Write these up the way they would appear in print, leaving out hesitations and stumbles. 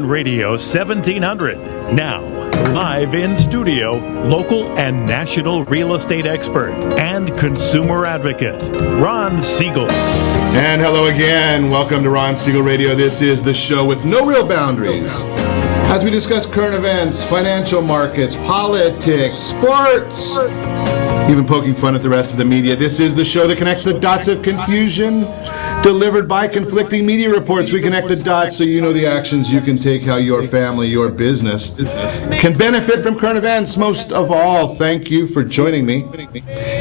Radio 1700. Now, live in studio, local and national real estate expert and consumer advocate, Ron Siegel. And hello again. Welcome to Ron Siegel Radio. This is the show with no real boundaries. As we discuss current events, financial markets, politics, sports, even poking fun at the rest of the media. This is the show that connects the dots of confusion delivered by conflicting media reports. We connect the dots so you know the actions you can take, how your family, your business can benefit from current events. Most of all, thank you for joining me.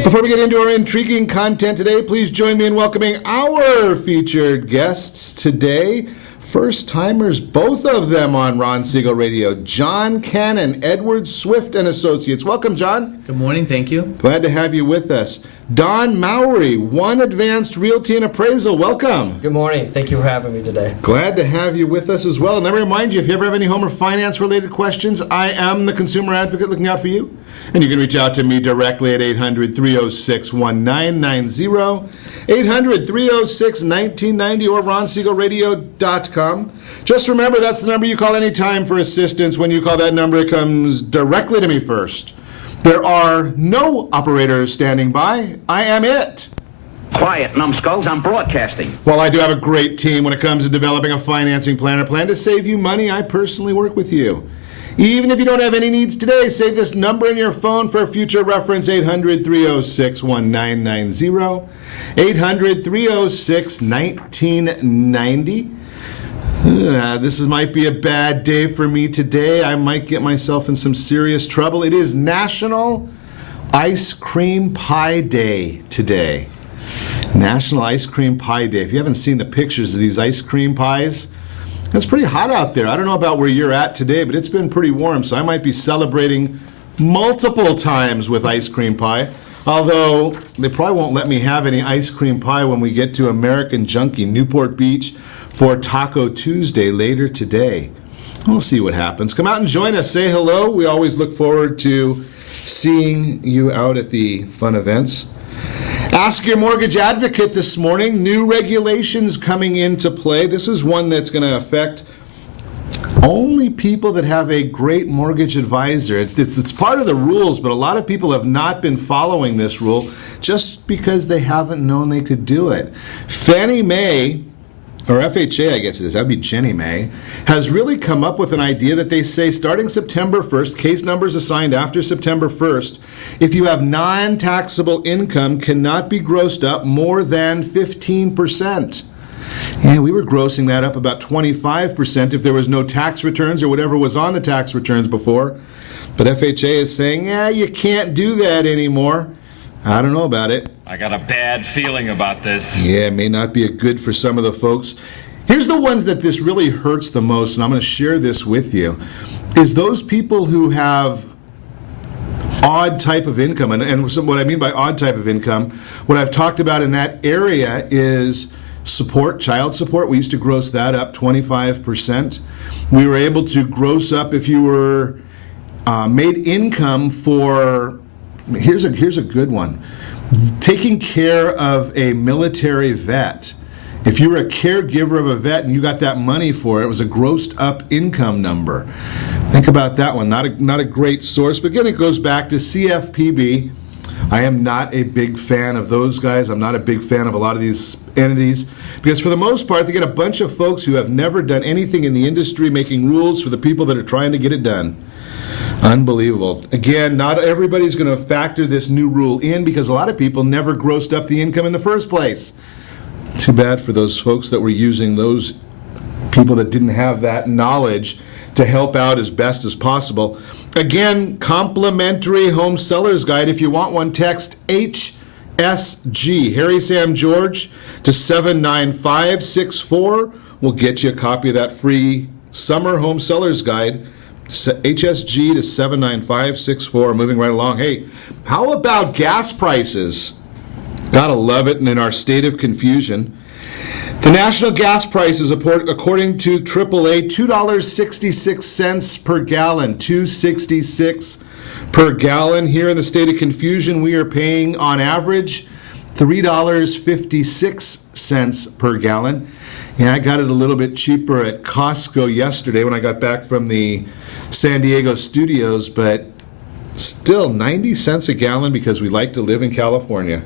Before we get into our intriguing content today, please join me in welcoming our featured guests today. First-timers, both of them on Ron Siegel Radio. John Cannon, Edward Swift and Associates. Welcome, John. Good morning, thank you. Glad to have you with us. Don Mowery, One Advanced Realty and Appraisal. Welcome. Good morning. Thank you for having me today. Glad to have you with us as well. And let me remind you, if you ever have any home or finance-related questions, I am the consumer advocate looking out for you. And you can reach out to me directly at 800-306-1990, 800-306-1990, or ronsiegelradio.com. Just remember, that's the number you call anytime for assistance. When you call that number, it comes directly to me first. There are no operators standing by. I am it. Quiet, numbskulls, I'm broadcasting. While I do have a great team when it comes to developing a financing plan or plan to save you money, I personally work with you. Even if you don't have any needs today, save this number in your phone for future reference, 800-306-1990, 800-306-1990. This might be a bad day for me today. I might get myself in some serious trouble. It is National Ice Cream Pie Day today. National Ice Cream Pie Day. If you haven't seen the pictures of these ice cream pies, it's pretty hot out there. I don't know about where you're at today, but it's been pretty warm, so I might be celebrating multiple times with ice cream pie. Although they probably won't let me have any ice cream pie when we get to American Junkie, Newport Beach, for Taco Tuesday later today. We'll see what happens. Come out and join us. Say hello. We always look forward to seeing you out at the fun events. Ask your mortgage advocate this morning. New regulations coming into play. This is one that's going to affect only people that have a great mortgage advisor. It's part of the rules, but a lot of people have not been following this rule just because they haven't known they could do it. Fannie Mae, or FHA, I guess it is, that'd be Jenny Mae, has really come up with an idea that they say starting September 1st, case numbers assigned after September 1st, if you have non-taxable income cannot be grossed up more than 15%. Yeah, we were grossing that up about 25% if there was no tax returns or whatever was on the tax returns before. But FHA is saying, yeah, you can't do that anymore. I don't know about it. I got a bad feeling about this. Yeah, it may not be a good for some of the folks. Here's the ones that this really hurts the most, and I'm going to share this with you, is those people who have odd type of income. And what I mean by odd type of income, what I've talked about in that area is support, child support. We used to gross that up 25%. We were able to gross up if you were made income for, here's a good one, taking care of a military vet. If you were a caregiver of a vet and you got that money for it, it was a grossed up income number. Think about that one. Not a great source, but again, it goes back to CFPB. I am not a big fan of those guys. I'm not a big fan of a lot of these entities because for the most part, they get a bunch of folks who have never done anything in the industry making rules for the people that are trying to get it done. Unbelievable. Again, not everybody's going to factor this new rule in because a lot of people never grossed up the income in the first place. Too bad for those folks that were using those people that didn't have that knowledge to help out as best as possible. Again, Complementary Home Seller's Guide. If you want one, text HSG, Harry Sam George, to 79564. We'll get you a copy of that free Summer Home Seller's Guide. HSG to 79564. Moving right along. Hey, how about gas prices? Gotta love it, and in our state of confusion. The national gas prices, according to AAA, $2.66 per gallon. $2.66 per gallon. Here in the state of confusion, we are paying on average $3.56 per gallon. Yeah, I got it a little bit cheaper at Costco yesterday when I got back from the San Diego studios, but still 90 cents a gallon because we like to live in California.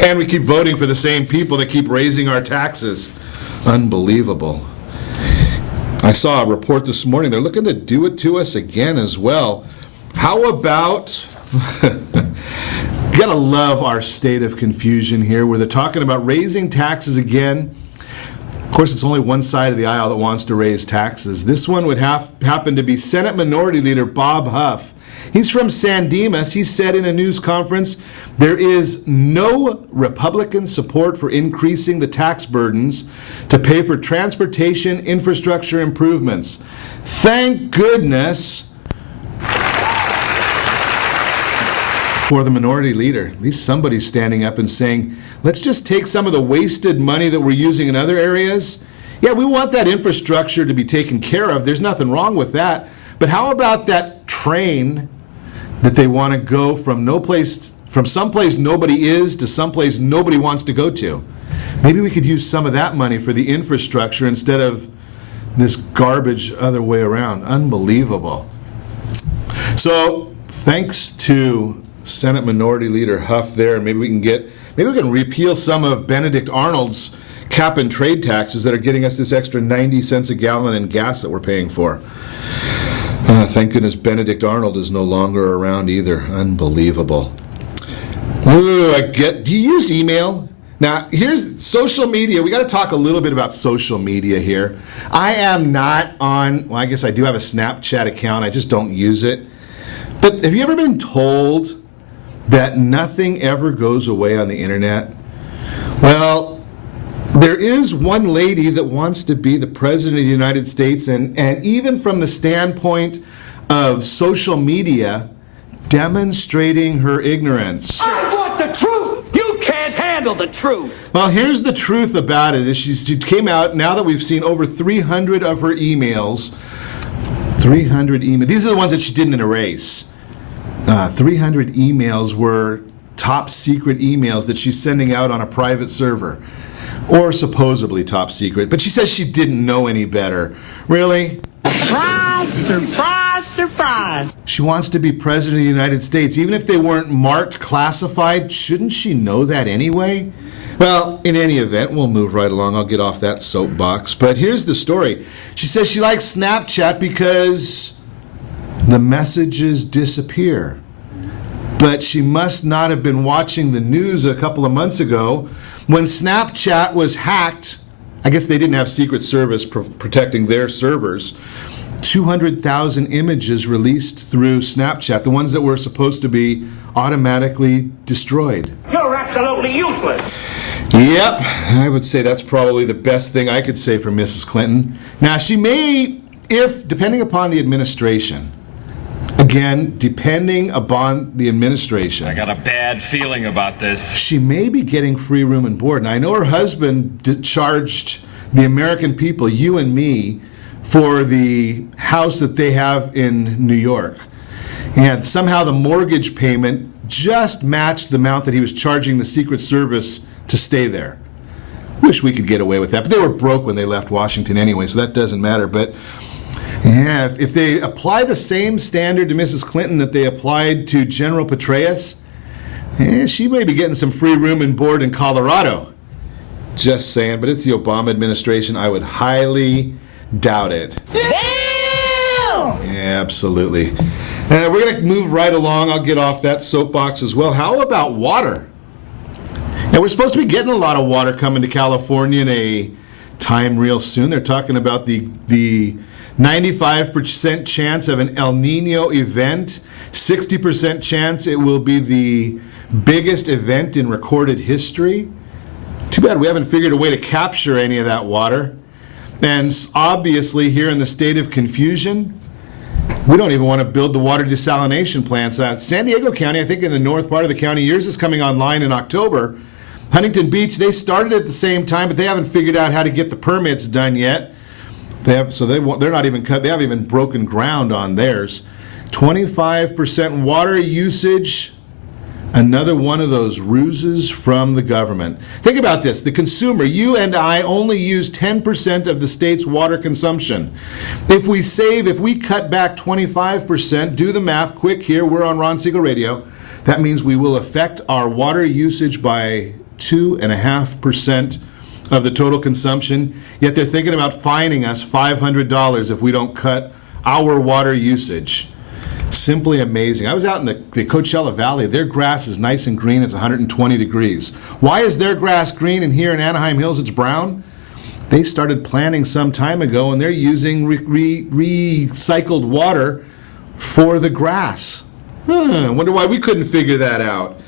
And we keep voting for the same people that keep raising our taxes. Unbelievable. I saw a report this morning. They're looking to do it to us again as well. How about... Gotta love our state of confusion here where they're talking about raising taxes again. Of course, it's only one side of the aisle that wants to raise taxes. This one would happen to be Senate Minority Leader Bob Huff. He's from San Dimas. He said in a news conference, there is no Republican support for increasing the tax burdens to pay for transportation infrastructure improvements. Thank goodness for the minority leader. At least somebody's standing up and saying, let's just take some of the wasted money that we're using in other areas. Yeah, we want that infrastructure to be taken care of. There's nothing wrong with that. But how about that train that they want to go from someplace nobody is to someplace nobody wants to go to? Maybe we could use some of that money for the infrastructure instead of this garbage other way around. Unbelievable. So, thanks to Senate Minority Leader Huff there, and maybe we can repeal some of Benedict Arnold's cap and trade taxes that are getting us this extra 90 cents a gallon in gas that we're paying for. Thank goodness Benedict Arnold is no longer around either. Unbelievable. Do you use email? Now, here's social media. We got to talk a little bit about social media here. I am not on, well, I guess I do have a Snapchat account. I just don't use it. But have you ever been told that nothing ever goes away on the internet? Well, there is one lady that wants to be the President of the United States, and even from the standpoint of social media, demonstrating her ignorance. I want the truth! You can't handle the truth! Well, here's the truth about it. She came out, now that we've seen over 300 of her emails, 300 emails. These are the ones that she didn't erase. 300 emails were top secret emails that she's sending out on a private server. Or supposedly top secret. But she says she didn't know any better. Really? Surprise, surprise, surprise. She wants to be President of the United States. Even if they weren't marked classified, shouldn't she know that anyway? Well, in any event, we'll move right along. I'll get off that soapbox. But here's the story. She says she likes Snapchat because the messages disappear. But she must not have been watching the news a couple of months ago when Snapchat was hacked. I guess they didn't have Secret Service protecting their servers. 200,000 images released through Snapchat, the ones that were supposed to be automatically destroyed. You're absolutely useless! Yep, I would say that's probably the best thing I could say for Mrs. Clinton. Now, she may, depending upon the administration, again, depending upon the administration, I got a bad feeling about this. she may be getting free room and board. And I know her husband charged the American people, you and me, for the house that they have in New York. And somehow the mortgage payment just matched the amount that he was charging the Secret Service to stay there. Wish we could get away with that. But they were broke when they left Washington anyway, so that doesn't matter. But yeah, if they apply the same standard to Mrs. Clinton that they applied to General Petraeus, she may be getting some free room and board in Colorado. Just saying, but it's the Obama administration. I would highly doubt it. Damn! Yeah, absolutely. We're going to move right along. I'll get off that soapbox as well. How about water? Now, we're supposed to be getting a lot of water coming to California in a time real soon. They're talking about the 95% chance of an El Nino event, 60% chance it will be the biggest event in recorded history. Too bad we haven't figured a way to capture any of that water. And obviously, here in the state of confusion, we don't even want to build the water desalination plants. San Diego County, I think in the north part of the county, yours is coming online in October. Huntington Beach, they started at the same time, but they haven't figured out how to get the permits done yet. They haven't even broken ground on theirs. 25% water usage Another one of those ruses from the government. Think about this. The consumer, you and I, only use 10% of the state's water consumption. If we cut back 25%, do the math quick here, we're on Ron Siegel Radio, that means we will affect our water usage by 2.5% of the total consumption, yet they're thinking about fining us $500 if we don't cut our water usage. Simply amazing. I was out in the Coachella Valley. Their grass is nice and green. It's 120 degrees. Why is their grass green and here in Anaheim Hills it's brown? They started planting some time ago and they're using recycled water for the grass. Wonder why we couldn't figure that out.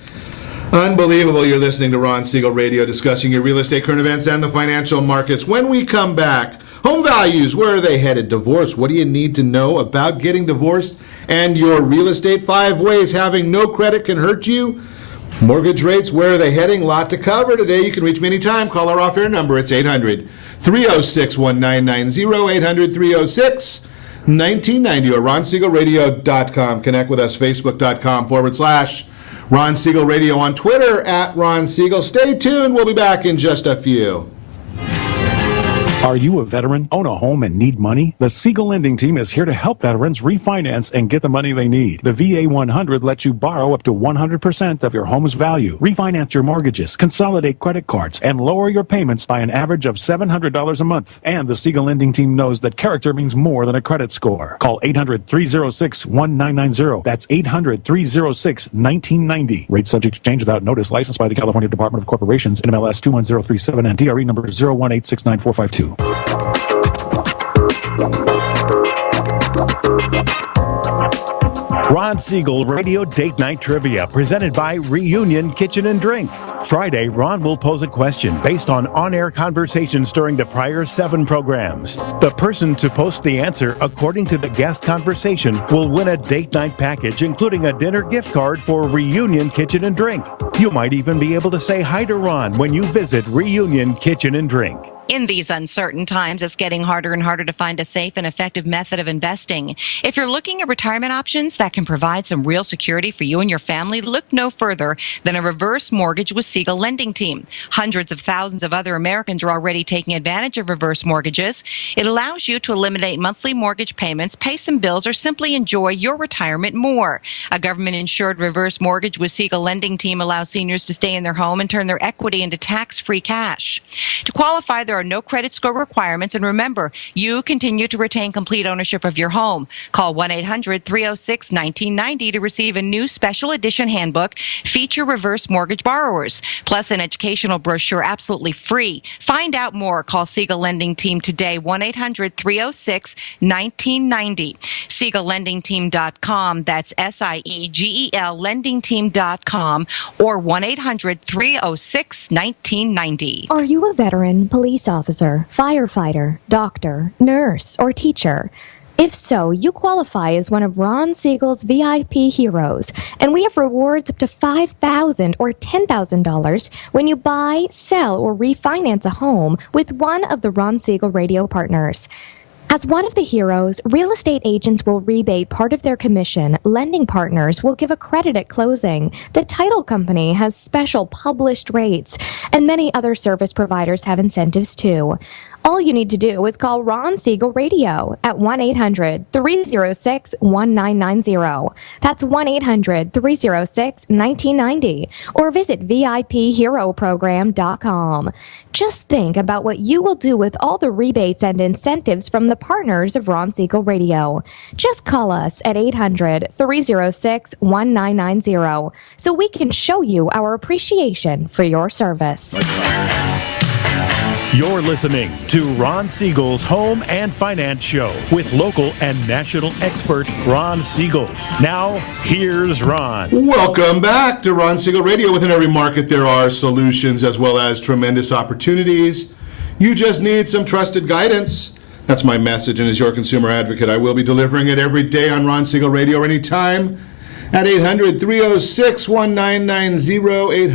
Unbelievable. You're listening to Ron Siegel Radio, discussing your real estate, current events, and the financial markets. When we come back, home values, where are they headed? Divorce, what do you need to know about getting divorced? And your real estate, 5 ways having no credit can hurt you. Mortgage rates, where are they heading? Lot to cover today. You can reach me anytime. Call our off-air number. It's 800-306-1990, 800-306-1990, or RonSiegelRadio.com. Connect with us, Facebook.com/Ron Siegel Radio, on Twitter @Ron Siegel. Stay tuned. We'll be back in just a few. Are you a veteran, own a home, and need money? The Siegel Lending Team is here to help veterans refinance and get the money they need. The VA 100 lets you borrow up to 100% of your home's value, refinance your mortgages, consolidate credit cards, and lower your payments by an average of $700 a month. And the Siegel Lending Team knows that character means more than a credit score. Call 800-306-1990. That's 800-306-1990. Rate subject to change without notice. Licensed by the California Department of Corporations, NMLS 21037, and DRE number 018694452. Ron Siegel Radio Date Night Trivia, presented by Reunion Kitchen and Drink. Friday, Ron will pose a question based on-air conversations during the prior 7 programs. The person to post the answer according to the guest conversation will win a date night package, including a dinner gift card for Reunion Kitchen and Drink. You might even be able to say hi to Ron when you visit Reunion Kitchen and Drink. In these uncertain times, it's getting harder and harder to find a safe and effective method of investing. If you're looking at retirement options that can provide some real security for you and your family, look no further than a reverse mortgage with Siegel Lending Team. Hundreds of thousands of other Americans are already taking advantage of reverse mortgages. It allows you to eliminate monthly mortgage payments, pay some bills, or simply enjoy your retirement more. A government-insured reverse mortgage with Siegel Lending Team allows seniors to stay in their home and turn their equity into tax-free cash. To qualify, there are no credit score requirements, and remember, you continue to retain complete ownership of your home. Call 1-800-306-1990 to receive a new special edition handbook, Feature Reverse Mortgage Borrowers, plus an educational brochure absolutely free. Find out more. Call Siegel Lending Team today, 1-800-306-1990. SiegelLendingTeam.com, that's SIEGEL LendingTeam.com, or 1-800-306-1990. Are you a veteran, police officer, firefighter, doctor, nurse, or teacher? If so, you qualify as one of Ron Siegel's VIP heroes, and we have rewards up to $5,000 or $10,000 when you buy, sell, or refinance a home with one of the Ron Siegel radio partners. As one of the heroes, real estate agents will rebate part of their commission. Lending partners will give a credit at closing. The title company has special published rates, and many other service providers have incentives too. All you need to do is call Ron Siegel Radio at 1-800-306-1990. That's 1-800-306-1990. Or visit VIPHeroProgram.com. Just think about what you will do with all the rebates and incentives from the partners of Ron Siegel Radio. Just call us at 800-306-1990 so we can show you our appreciation for your service. You're listening to Ron Siegel's Home and Finance Show with local and national expert Ron Siegel. Now, here's Ron. Welcome back to Ron Siegel Radio. Within every market, there are solutions as well as tremendous opportunities. You just need some trusted guidance. That's my message, and as your consumer advocate, I will be delivering it every day on Ron Siegel Radio anytime at 800-306-1990,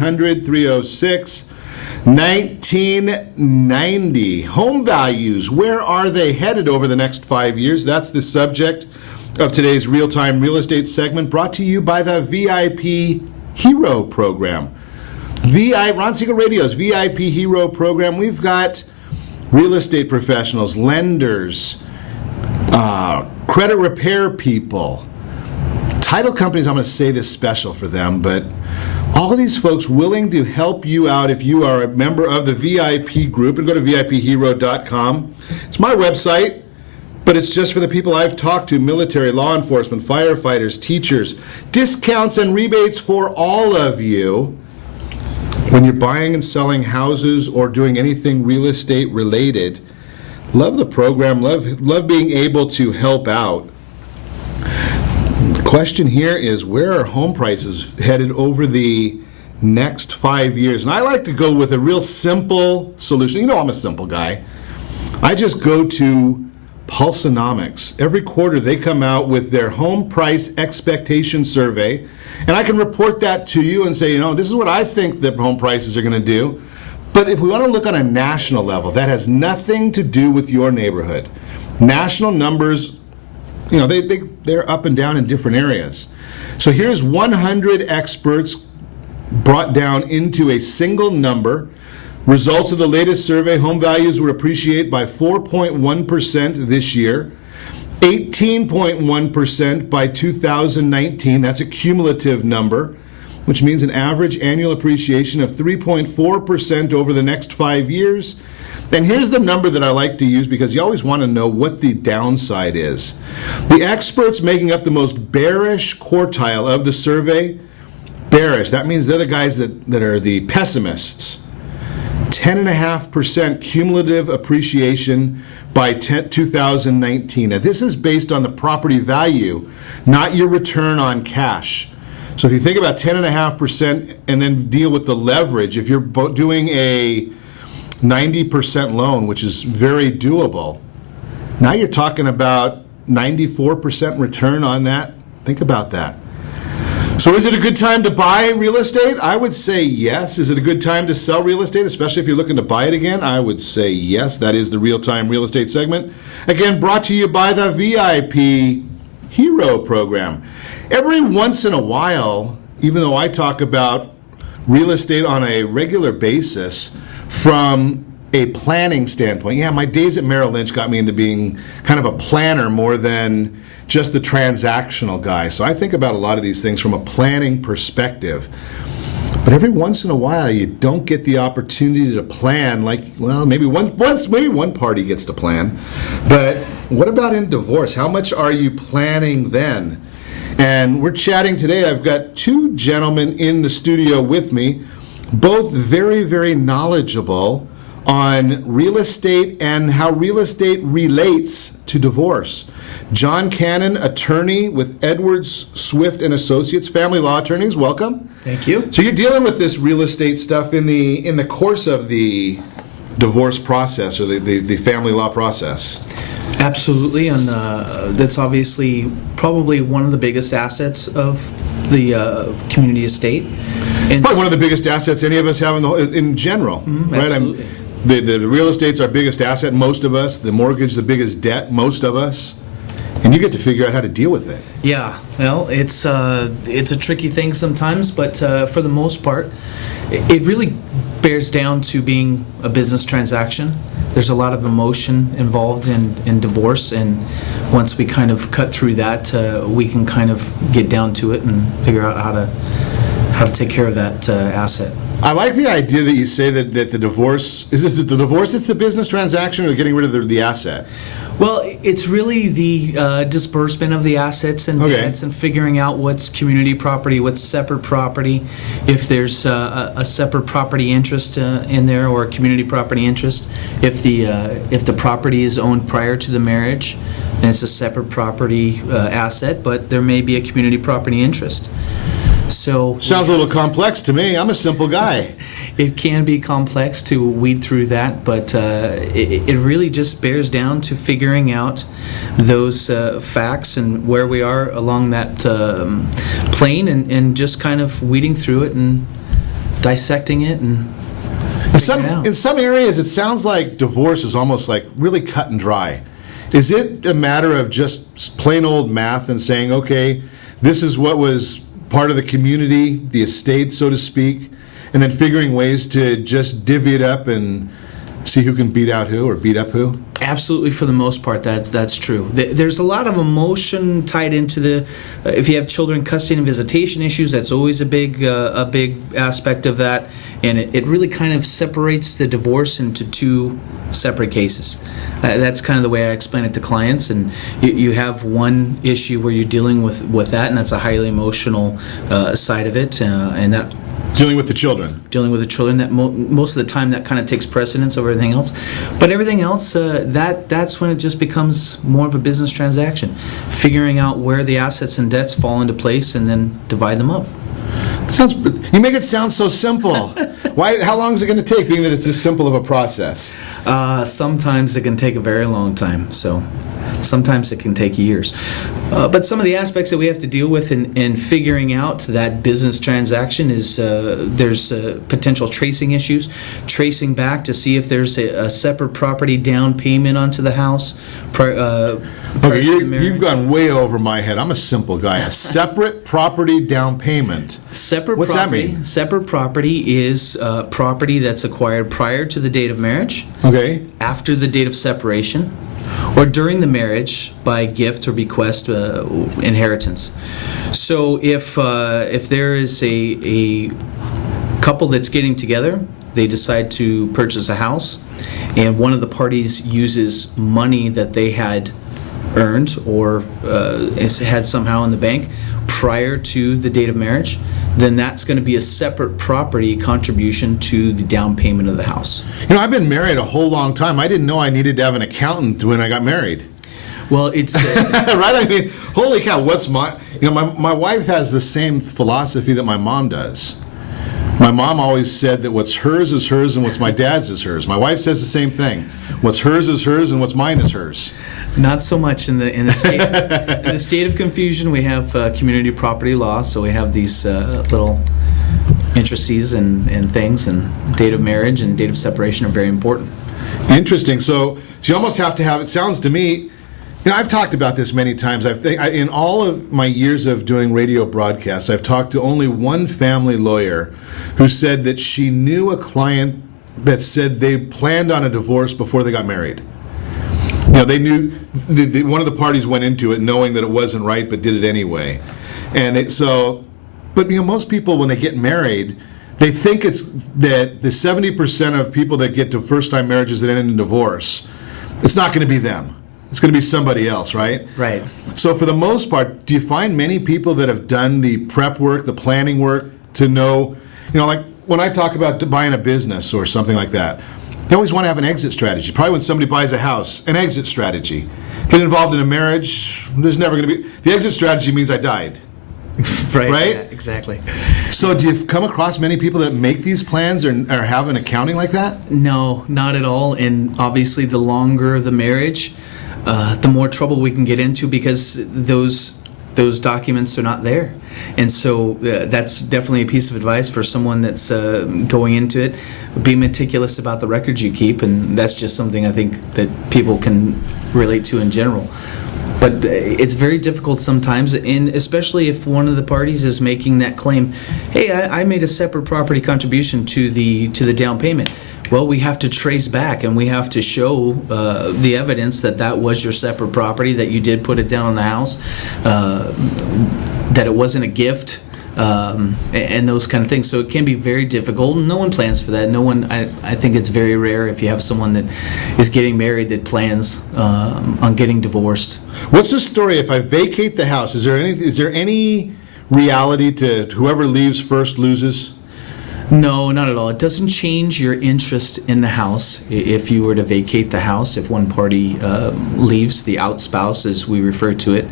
800-306-1990. Home values, where are they headed over the next 5 years? That's the subject of today's real-time real estate segment, brought to you by the VIP Hero program. Ron Siegel Radio's VIP Hero program. We've got real estate professionals, lenders, credit repair people, title companies. I'm going to say this special for them, but all of these folks willing to help you out if you are a member of the VIP group. And go to viphero.com. It's my website, but it's just for the people I've talked to: military, law enforcement, firefighters, teachers. Discounts and rebates for all of you when you're buying and selling houses or doing anything real estate related. Love the program, love being able to help out. The question here is, where are home prices headed over the next 5 years? And I like to go with a real simple solution. You know I'm a simple guy. I just go to Pulseonomics. Every quarter they come out with their home price expectation survey, and I can report that to you and say, this is what I think that home prices are going to do. But if we want to look on a national level, that has nothing to do with your neighborhood. National numbers, they're up and down in different areas. So here's 100 experts brought down into a single number. Results of the latest survey: home values will appreciate by 4.1% this year, 18.1% by 2019. That's a cumulative number, which means an average annual appreciation of 3.4% over the next 5 years. And here's the number that I like to use, because you always want to know what the downside is. The experts making up the most bearish quartile of the survey, bearish, that means they're the guys that are the pessimists. 10.5% cumulative appreciation by 2019. Now, this is based on the property value, not your return on cash. So if you think about 10.5% and then deal with the leverage, if you're doing a 90% loan, which is very doable, now you're talking about 94% return on that. Think about that. So is it a good time to buy real estate? I would say yes. Is it a good time to sell real estate, especially if you're looking to buy it again? I would say yes. That is the real-time real estate segment. Again, brought to you by the VIP Hero program. Every once in a while, even though I talk about real estate on a regular basis from a planning standpoint, my days at Merrill Lynch got me into being kind of a planner more than just the transactional guy. So I think about a lot of these things from a planning perspective. But every once in a while, you don't get the opportunity to plan. Maybe one party gets to plan. But what about in divorce? How much are you planning then? And we're chatting today. I've got two gentlemen in the studio with me, both very, very knowledgeable on real estate and how real estate relates to divorce. John Cannon, attorney with Edwards, Swift & Associates, family law attorneys. Welcome. Thank you. So you're dealing with this real estate stuff in the course of the divorce process or the family law process. Absolutely, and that's obviously probably one of the biggest assets of the community estate. And probably one of the biggest assets any of us have in general, right? Absolutely. The real estate's our biggest asset, most of us. The mortgage, the biggest debt, most of us. And you get to figure out how to deal with it. Yeah, well, it's a tricky thing sometimes, but for the most part, it really bears down to being a business transaction. There's a lot of emotion involved in divorce, and once we kind of cut through that, we can kind of get down to it and figure out how to take care of that asset. I like the idea that you say that the divorce, is this the divorce that's the business transaction or getting rid of the asset? Well, it's really the disbursement of the assets and debts and figuring out what's community property, what's separate property, if there's a separate property interest in there or a community property interest. If the property is owned prior to the marriage, then it's a separate property asset, but there may be a community property interest. So sounds a little complex to me. I'm a simple guy. It can be complex to weed through that, but it really just bears down to figuring out those facts and where we are along that plane, and just kind of weeding through it and dissecting it and in some areas it sounds like divorce is almost like really cut and dry. Is it a matter of just plain old math and saying, okay, this is what was part of the community, the estate, so to speak, and then figuring ways to just divvy it up and see who can beat out who or beat up who? Absolutely, for the most part, that's true. There's a lot of emotion tied into the. If you have children, custody and visitation issues, that's always a big aspect of that, and it really kind of separates the divorce into two separate cases. That's kind of the way I explain it to clients, and you have one issue where you're dealing with that, and that's a highly emotional side of it, and that. Dealing with the children. Dealing with the children. That most of the time that kind of takes precedence over everything else. But everything else, that's when it just becomes more of a business transaction. Figuring out where the assets and debts fall into place and then divide them up. You make it sound so simple. Why? How long is it going to take, being that it's this simple of a process? Sometimes it can take a very long time. So sometimes it can take years. But some of the aspects that we have to deal with in figuring out that business transaction is there's potential tracing issues, tracing back to see if there's a separate property down payment onto the house. Okay, you've gone way over my head. I'm a simple guy. A separate property down payment. What's that mean? Separate property is property that's acquired prior to the date of marriage, okay, after the date of separation, or during the marriage by gift or bequest, inheritance. So if there is a couple that's getting together, they decide to purchase a house, and one of the parties uses money that they had earned or had somehow in the bank prior to the date of marriage, then that's going to be a separate property contribution to the down payment of the house. You know, I've been married a whole long time. I didn't know I needed to have an accountant when I got married. Well, it's right. I mean, holy cow! What's my wife has the same philosophy that my mom does. My mom always said that what's hers is hers and what's my dad's is hers. My wife says the same thing. What's hers is hers and what's mine is hers. Not so much in the state. In the state of confusion, we have community property law, so we have these little intricacies and things, and date of marriage and date of separation are very important. Interesting. So you almost have to have. It sounds to me. You know, I've talked about this many times. In all of my years of doing radio broadcasts, I've talked to only one family lawyer who said that she knew a client that said they planned on a divorce before they got married. You know, they knew one of the parties went into it knowing that it wasn't right, but did it anyway. But you know, most people when they get married, they think it's that the 70% of people that get to first-time marriages that end in divorce, it's not going to be them. It's going to be somebody else, right? Right. So for the most part, do you find many people that have done the prep work, the planning work to know, you know, like when I talk about buying a business or something like that, you always want to have an exit strategy. Probably when somebody buys a house, an exit strategy. Get involved in a marriage, there's never going to be... The exit strategy means I died. Right? Right? Yeah, exactly. So do you come across many people that make these plans or have an accounting like that? No, not at all. And obviously the longer the marriage, the more trouble we can get into because those documents are not there. And so that's definitely a piece of advice for someone that's going into it. Be meticulous about the records you keep, and that's just something I think that people can relate to in general. But it's very difficult sometimes, and especially if one of the parties is making that claim, hey, I made a separate property contribution to the down payment. Well, we have to trace back and we have to show the evidence that was your separate property, that you did put it down on the house, that it wasn't a gift, and those kind of things. So it can be very difficult. No one plans for that. No one. I think it's very rare if you have someone that is getting married that plans on getting divorced. What's the story if I vacate the house? Is there any reality to whoever leaves first loses? No, not at all. It doesn't change your interest in the house if you were to vacate the house. If one party leaves, the out spouse, as we refer to it.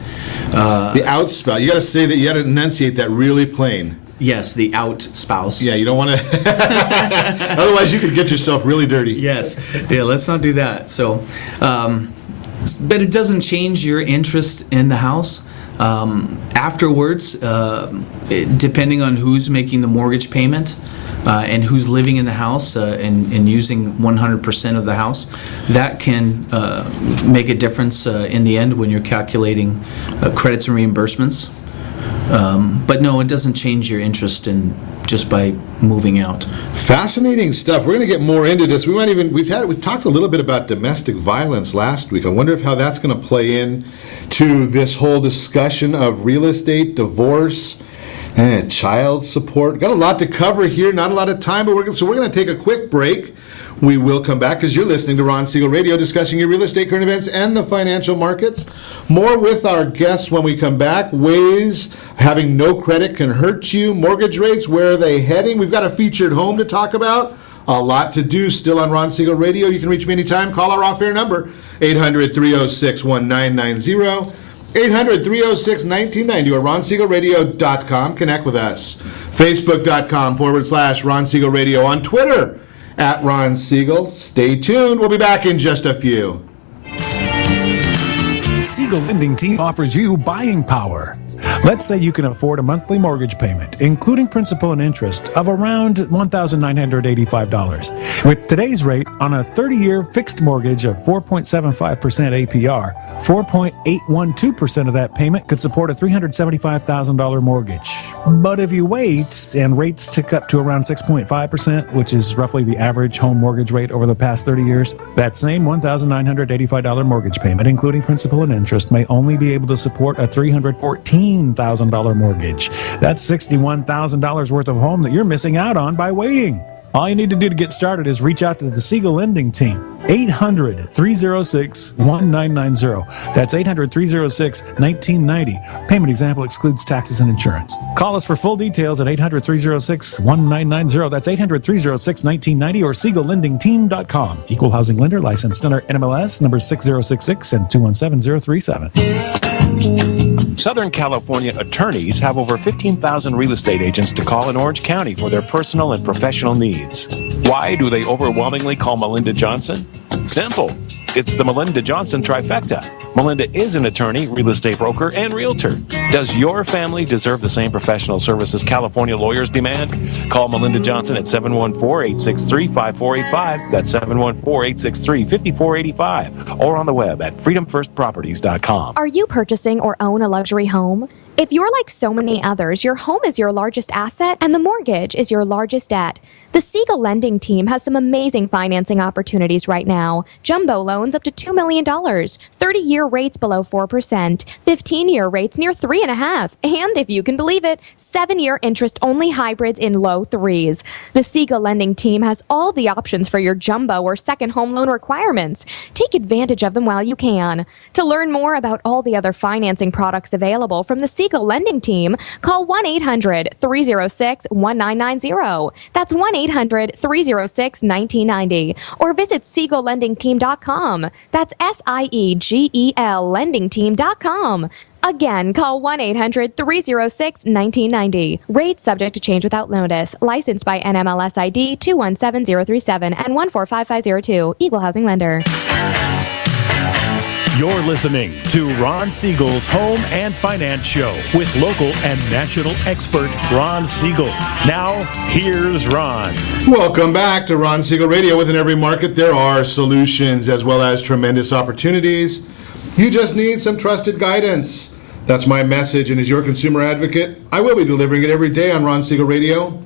The out spouse. You got to say that. You got to enunciate that really plain. Yes, the out spouse. Yeah, you don't want to. Otherwise, you could get yourself really dirty. Yes. Yeah, let's not do that. So, but it doesn't change your interest in the house. Afterwards, depending on who's making the mortgage payment and who's living in the house and using 100% of the house, that can make a difference in the end when you're calculating credits and reimbursements. But no, it doesn't change your interest in just by moving out. Fascinating stuff. We're going to get more into this. We've talked a little bit about domestic violence last week. I wonder how that's going to play in to this whole discussion of real estate, divorce, and child support. Got a lot to cover here. Not a lot of time, but we're going to take a quick break. We will come back because you're listening to Ron Siegel Radio, discussing your real estate, current events, and the financial markets. More with our guests when we come back. Ways having no credit can hurt you. Mortgage rates, where are they heading? We've got a featured home to talk about. A lot to do still on Ron Siegel Radio. You can reach me anytime. Call our off-air number, 800-306-1990. 800-306-1990 or ronsiegelradio.com. Connect with us. Facebook.com/Ron Siegel Radio. On Twitter, @Ron Siegel. Stay tuned. We'll be back in just a few. Siegel Lending Team offers you buying power. Let's say you can afford a monthly mortgage payment, including principal and interest, of around $1,985. With today's rate on a 30-year fixed mortgage of 4.75% APR, 4.812% of that payment could support a $375,000 mortgage. But if you wait and rates tick up to around 6.5%, which is roughly the average home mortgage rate over the past 30 years, that same $1,985 mortgage payment, including principal and interest, may only be able to support a $314,000 mortgage. That's $61,000 worth of home that you're missing out on by waiting. All you need to do to get started is reach out to the Siegel Lending Team. 800-306-1990. That's 800-306-1990. Payment example excludes taxes and insurance. Call us for full details at 800-306-1990. That's 800-306-1990 or SiegelLendingTeam.com. Equal housing lender licensed under NMLS number 6066 and 217037. Southern California attorneys have over 15,000 real estate agents to call in Orange County for their personal and professional needs. Why do they overwhelmingly call Melinda Johnson? Simple. It's the Melinda Johnson trifecta. Melinda is an attorney, real estate broker, and realtor. Does your family deserve the same professional services California lawyers demand? Call Melinda Johnson at 714-863-5485. That's 714-863-5485. Or on the web at freedomfirstproperties.com. Are you purchasing or own a luxury home? If you're like so many others, your home is your largest asset and the mortgage is your largest debt. The Siegel Lending Team has some amazing financing opportunities right now. Jumbo loans up to $2 million, 30-year rates below 4%, 15-year rates near 3.5%, and if you can believe it, 7-year interest-only hybrids in low 3s. The Siegel Lending Team has all the options for your jumbo or second home loan requirements. Take advantage of them while you can. To learn more about all the other financing products available from the Siegel Lending Team, call 1-800-306-1990. That's 1-800-306-1990. Or visit SiegelLendingTeam.com. That's SIEGEL LendingTeam.com. Again, call 1-800-306-1990. Rates subject to change without notice. Licensed by NMLS ID 217037 and 145502. Equal housing lender. You're listening to Ron Siegel's Home and Finance Show with local and national expert Ron Siegel. Now, here's Ron. Welcome back to Ron Siegel Radio. Within every market, there are solutions as well as tremendous opportunities. You just need some trusted guidance. That's my message, and as your consumer advocate, I will be delivering it every day on Ron Siegel Radio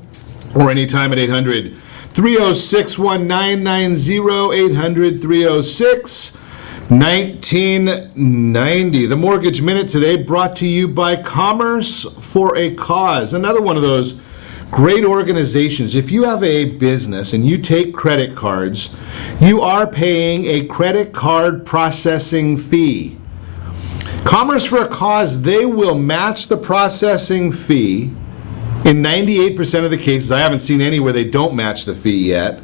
or anytime at 800-306-1990, 800-306-1990. The Mortgage Minute today brought to you by Commerce for a Cause. Another one of those great organizations. If you have a business and you take credit cards, you are paying a credit card processing fee. Commerce for a Cause, they will match the processing fee in 98% of the cases. I haven't seen any where they don't match the fee yet.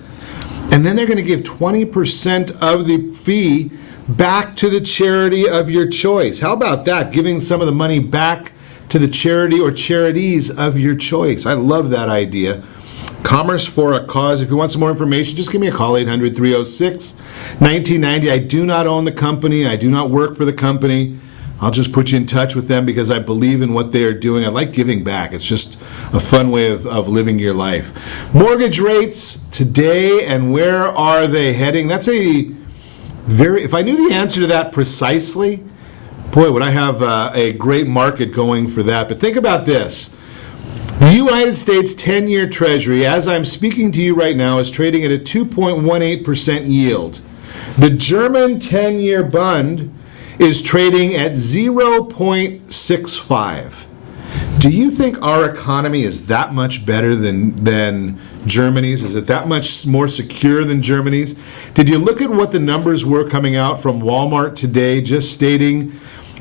And then they're going to give 20% of the fee back to the charity of your choice. How about that? Giving some of the money back to the charity or charities of your choice. I love that idea. Commerce for a Cause. If you want some more information, just give me a call, 800-306-1990. I do not own the company. I do not work for the company. I'll just put you in touch with them because I believe in what they are doing. I like giving back. It's just a fun way of living your life. Mortgage rates today, and where are they heading? That's a if I knew the answer to that precisely, Boy, would I have a great market going for that. But think about this. The United States 10-year Treasury, as I'm speaking to you right now, is trading at a 2.18% yield. The German 10-year Bund is trading at 0.65. Do you think our economy is that much better than Germany's? Is it that much more secure than Germany's? Did you look at what the numbers were coming out from Walmart today, just stating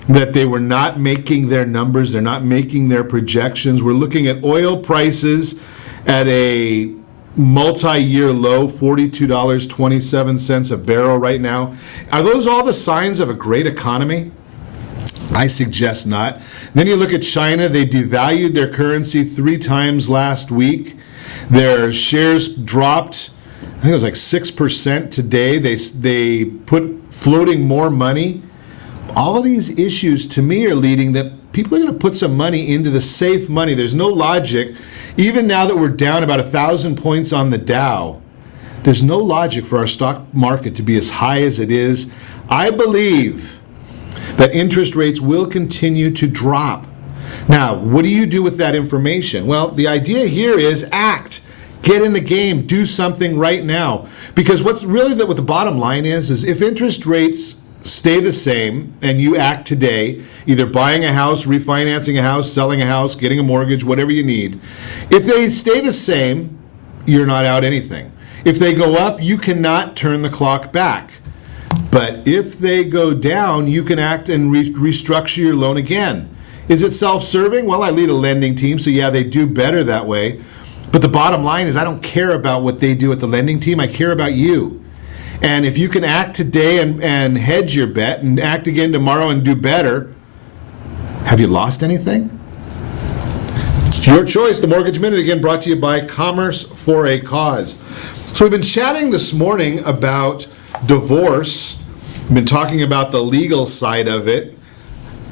that they were not making their numbers, they're not making their projections? We're looking at oil prices at a multi-year low, $42.27 a barrel right now. Are those all the signs of a great economy? I suggest not. Then you look at China. They devalued their currency 3 times last week. Their shares dropped, I think it was like 6% today. They put floating more money. All of these issues to me are leading that people are going to put some money into the safe money. There's no logic. Even now that we're down about 1,000 points on the Dow, there's no logic for our stock market to be as high as it is. I believe that interest rates will continue to drop. Now, what do you do with that information? Well, the idea here is act. Get in the game. Do something right now. Because what's really what the bottom line is if interest rates stay the same and you act today, either buying a house, refinancing a house, selling a house, getting a mortgage, whatever you need, if they stay the same, you're not out anything. If they go up, you cannot turn the clock back. But if they go down, you can act and restructure your loan again. Is it self-serving? Well, I lead a lending team, so yeah, they do better that way. But the bottom line is I don't care about what they do at the lending team. I care about you. And if you can act today and hedge your bet and act again tomorrow and do better, have you lost anything? It's your choice. The Mortgage Minute, again, brought to you by Commerce for a Cause. So we've been chatting this morning about divorce. We've been talking about the legal side of it.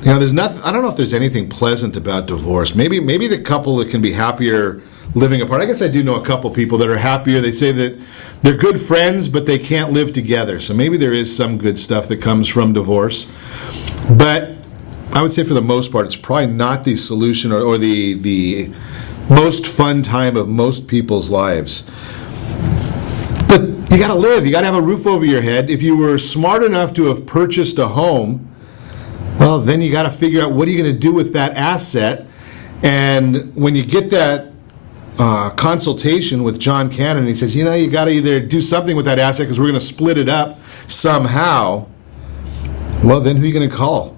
You know, there's nothing. I don't know if there's anything pleasant about divorce. Maybe the couple that can be happier living apart. I guess I do know a couple people that are happier. They say that they're good friends, but they can't live together. So maybe there is some good stuff that comes from divorce. But I would say for the most part, it's probably not the solution or the most fun time of most people's lives. But you got to live. You got to have a roof over your head. If you were smart enough to have purchased a home, well, then you got to figure out what are you going to do with that asset. And when you get that consultation with John Cannon, he says, you know, you got to either do something with that asset because we're going to split it up somehow. Well, then who are you going to call?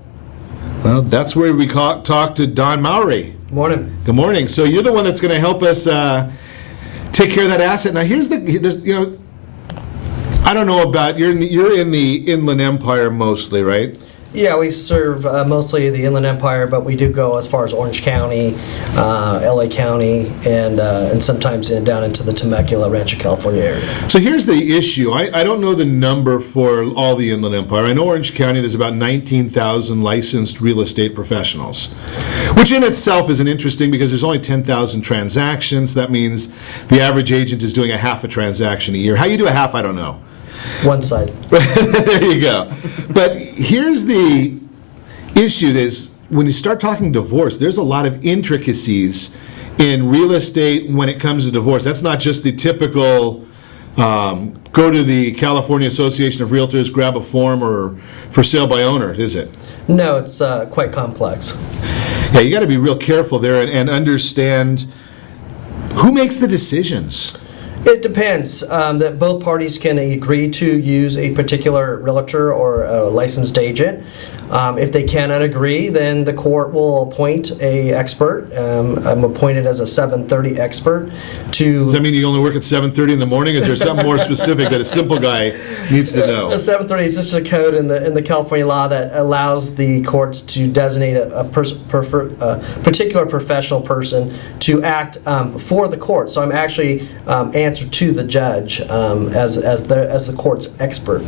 Well, that's where we talk to Don Mowery. Morning. Good morning. So you're the one that's going to help us take care of that asset. Now, there's I don't know about you're in the Inland Empire mostly, right? Yeah, we serve mostly the Inland Empire, but we do go as far as Orange County, LA County, and sometimes down into the Temecula, Rancho California area. So here's the issue. I don't know the number for all the Inland Empire. I know Orange County, there's about 19,000 licensed real estate professionals, which in itself isn't interesting because there's only 10,000 transactions. That means the average agent is doing a half a transaction a year. How you do a half, I don't know. One side. There you go. But here's the issue is when you start talking divorce, there's a lot of intricacies in real estate when it comes to divorce. That's not just the typical go to the California Association of Realtors, grab a form, or for sale by owner, is it? No, it's quite complex. Yeah, you got to be real careful there and understand who makes the decisions. It depends. That both parties can agree to use a particular realtor or a licensed agent. If they cannot agree, then the court will appoint a expert. I'm appointed as a 7:30 expert to... Does that mean you only work at 7:30 in the morning? Is there something more specific that a simple guy needs to know? 7:30 is just a code in the California law that allows the courts to designate a particular professional person to act for the court. So I'm actually answer to the judge as the court's expert.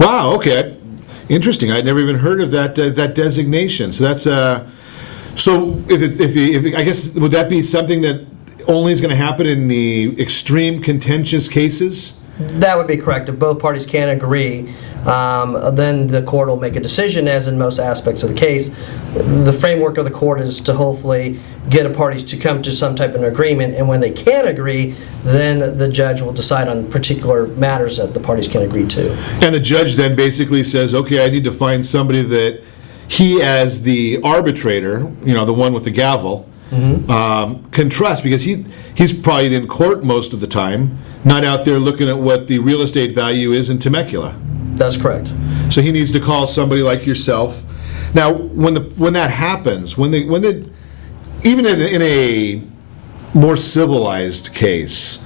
Wow. Okay. Interesting. I'd never even heard of that designation. So that's so if I guess would that be something that only is going to happen in the extreme contentious cases? That would be correct. If both parties can't agree, then the court will make a decision, as in most aspects of the case. The framework of the court is to hopefully get a parties to come to some type of an agreement, and when they can't agree, then the judge will decide on particular matters that the parties can agree to. And the judge then basically says, okay, I need to find somebody that he, as the arbitrator, the one with the gavel, can trust, because he's probably in court most of the time, not out there looking at what the real estate value is in Temecula. That's correct. So he needs to call somebody like yourself. Now, when that happens, even in a more civilized case,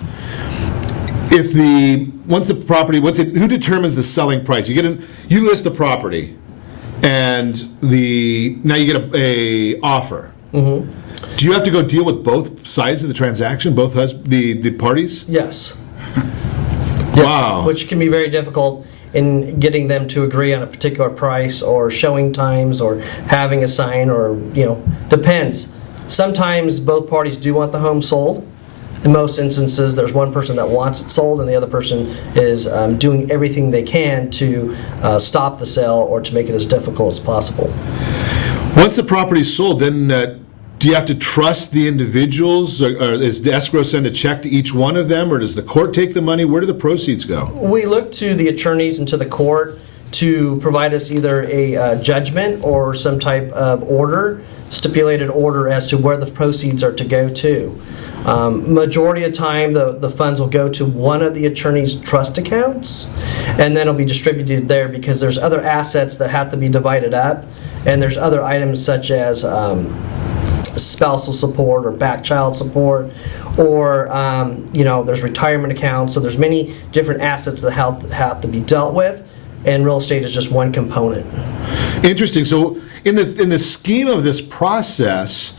who determines the selling price? You list the property, and now you get a offer. Mm-hmm. Do you have to go deal with both sides of the transaction, both the parties? Yes. Wow. Which can be very difficult in getting them to agree on a particular price or showing times or having a sign, or, depends. Sometimes both parties do want the home sold. In most instances, there's one person that wants it sold and the other person is doing everything they can to stop the sale or to make it as difficult as possible. Once the property's sold, then do you have to trust the individuals? Or does the escrow send a check to each one of them, or does the court take the money? Where do the proceeds go? We look to the attorneys and to the court to provide us either a judgment or some type of order, stipulated order as to where the proceeds are to go to. Majority of the time, the funds will go to one of the attorney's trust accounts, and then it'll be distributed there, because there's other assets that have to be divided up, and there's other items such as spousal support or back child support, or there's retirement accounts. So there's many different assets that have to be dealt with, and real estate is just one component. Interesting. So in the scheme of this process,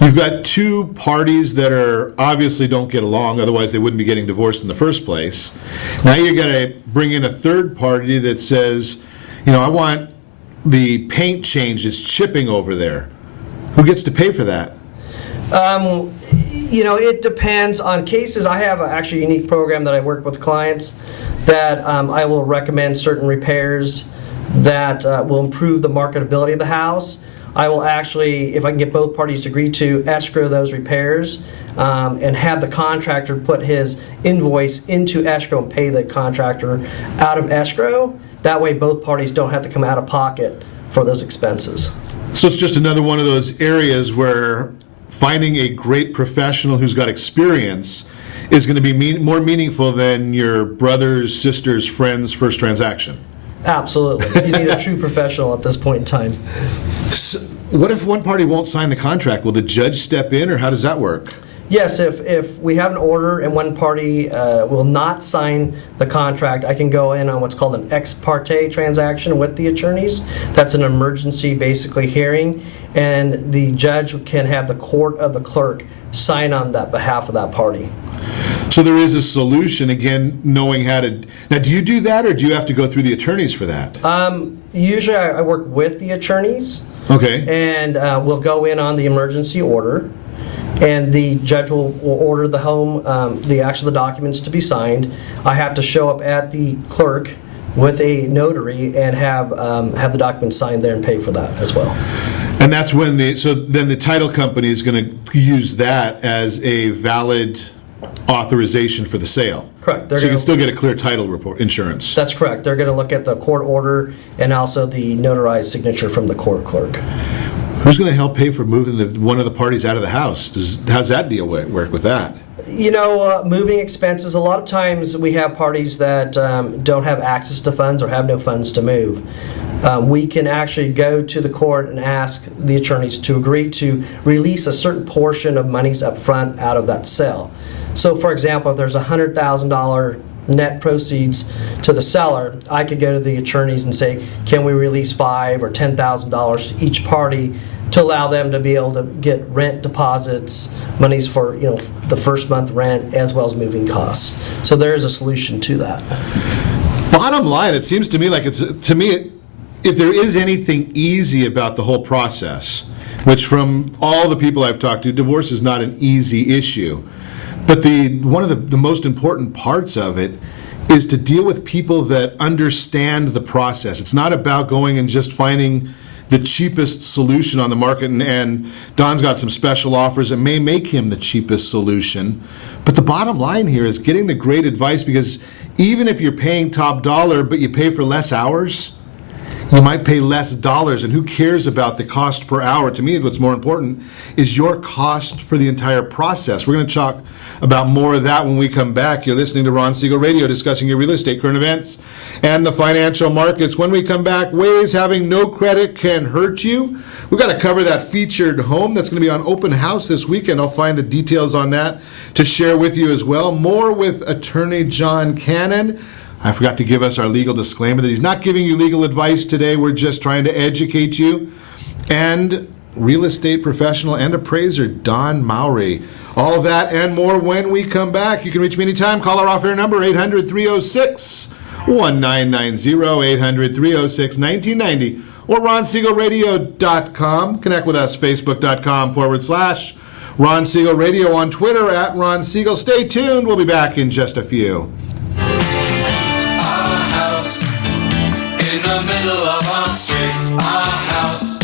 you've got two parties that obviously don't get along, otherwise they wouldn't be getting divorced in the first place. Now you're going to bring in a third party that says, I want the paint changed, it's chipping over there. Who gets to pay for that? It depends on cases. I have actually a unique program that I work with clients that I will recommend certain repairs that will improve the marketability of the house. I will actually, if I can get both parties to agree to, escrow those repairs and have the contractor put his invoice into escrow and pay the contractor out of escrow. That way both parties don't have to come out of pocket for those expenses. So it's just another one of those areas where finding a great professional who's got experience is going to be more meaningful than your brother's, sister's, friend's first transaction. Absolutely. You need a true professional at this point in time. So what if one party won't sign the contract? Will the judge step in, or how does that work? Yes, if we have an order and one party will not sign the contract, I can go in on what's called an ex parte transaction with the attorneys. That's an emergency, basically, hearing, and the judge can have the court of the clerk sign on that behalf of that party. So there is a solution, again, knowing how to... Now, do you do that, or do you have to go through the attorneys for that? Usually I work with the attorneys. Okay. And we'll go in on the emergency order, and the judge will order the home, the documents to be signed. I have to show up at the clerk with a notary and have the documents signed there and pay for that as well. And that's when then the title company is going to use that as a valid authorization for the sale. Correct. So you can still get a clear title report, insurance. That's correct. They're going to look at the court order and also the notarized signature from the court clerk. Who's going to help pay for moving one of the parties out of the house? How's that deal work with that? Moving expenses, a lot of times we have parties that don't have access to funds or have no funds to move. We can actually go to the court and ask the attorneys to agree to release a certain portion of monies up front out of that sale. So, for example, if there's $100,000 net proceeds to the seller, I could go to the attorneys and say, can we release $5,000 or $10,000 to each party to allow them to be able to get rent deposits, monies for the first month rent, as well as moving costs. So there is a solution to that. Bottom line, it seems to me like if there is anything easy about the whole process, which from all the people I've talked to, divorce is not an easy issue. But one of the most important parts of it is to deal with people that understand the process. It's not about going and just finding the cheapest solution on the market, and Don's got some special offers that may make him the cheapest solution. But the bottom line here is getting the great advice, because even if you're paying top dollar but you pay for less hours, you might pay less dollars, and who cares about the cost per hour? To me, what's more important is your cost for the entire process. We're going to talk about more of that when we come back. You're listening to Ron Siegel Radio, discussing your real estate, current events, and the financial markets. When we come back, ways having no credit can hurt you. We've got to cover that featured home that's going to be on open house this weekend. I'll find the details on that to share with you as well. More with attorney John Cannon. I forgot to give us our legal disclaimer that he's not giving you legal advice today. We're just trying to educate you. And real estate professional and appraiser Don Mowery. All that and more when we come back. You can reach me anytime. Call our off-air number, 800-306-1990, 800-306-1990, or RonSiegelRadio.com. Connect with us, Facebook.com/Ron Siegel Radio, on Twitter @Ron Siegel. Stay tuned. We'll be back in just a few.